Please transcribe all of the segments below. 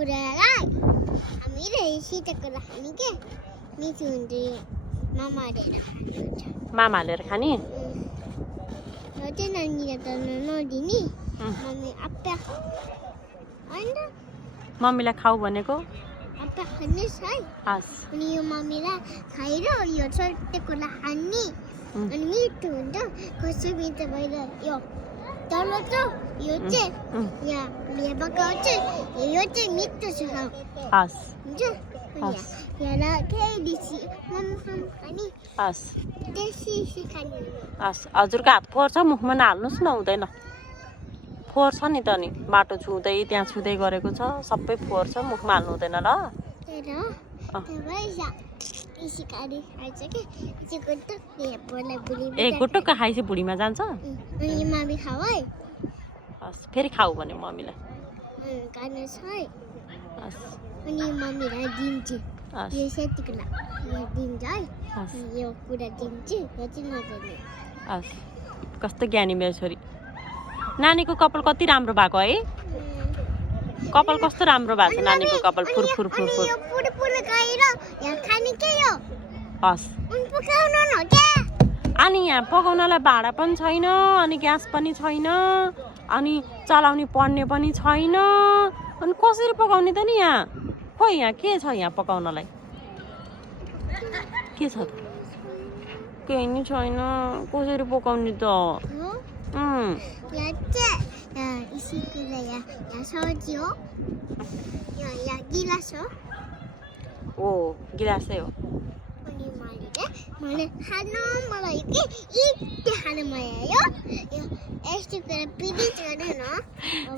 कुरालाई हामीले सिधा कुरा खाने के मिठो हुन्छ मामा हालेर खाने र चाहिँ नानीलाई त नदिने मम्मी आप्पा होइन मम्मीलाई खाऊ भनेको आप्पा खानुहोस् है हस् अनि यो मम्मीलाई खाएर यो सट्टे कुरा खाने अनि मिठो हुन्छ कस्तो मिठो भएर यो तल त यो चाहिँ यहाँ लेबाको चाहिँ यो चाहिँ मिठो छ हस् हुन्छ यहाँ केही दिसी खाने हस् देसी खाने हस् हजुरको हात फोहोर छ मुखमा नहाल्नुहोस् न हुँदैन फोहोर छ नि त नि बाटो छुँदै त्यहाँ छुँदै गरेको छ सबै फोहोर छ मुखमा हाल्नु हुँदैन ल ए गुटुक्क खाएपछि भुँडीमा जान्छ हस् फेरि खाऊ भने मम्मीलाई हस् अनि मम्मीलाई दिन्छु हस् यो सेतीको लागि दिन्छ है यो कुरा दिन्छु यो चाहिँ नदिने हस् कस्तो ज्ञानी मेरो छोरी नानीको कपाल कति राम्रो भएको है कपाल कस्तो राम्रो भएको छ नानीको कपाल फुर फुर फुर फुर हस् अनि यहाँ पकाउनलाई भाँडा पनि छैन अनि ग्यास पनि छैन अनि चलाउने पर्ने पनि छैन अनि कसरी पकाउने त नि यहाँ खोइ यहाँ के छ यहाँ पकाउनलाई के छ त केही नि छैन कसरी पकाउने त ओ गिलासै हो मलाई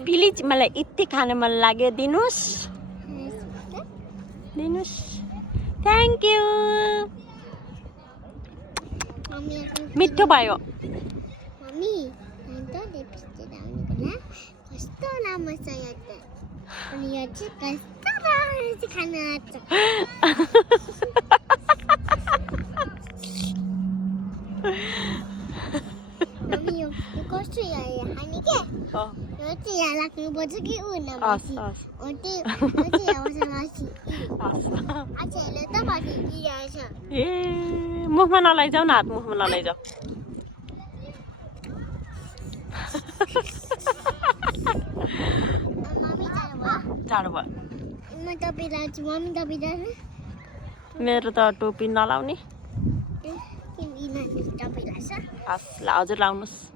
प्लिज मलाई यति खान मन लाग्यो दिनुहोस् दिनुहोस् थ्याङ्क यू मिठो भयो मम्मी कस्तो लामो छ यो त अनि यो चाहिँ कस्तो राम्रो चाहिँ खान आउँछ मम्मी यो कस्तो यहाँ खाने के यो चाहिँ यहाँ लाग्नुपर्छ कि ऊ नमासी त भनिदिइरहेछ ए मुखमा नलैजाऊ न हात मुखमा नलैजाऊ टाढो भयो मेरो त टोपी नलाउने हस् ल हजुर लाउनुहोस्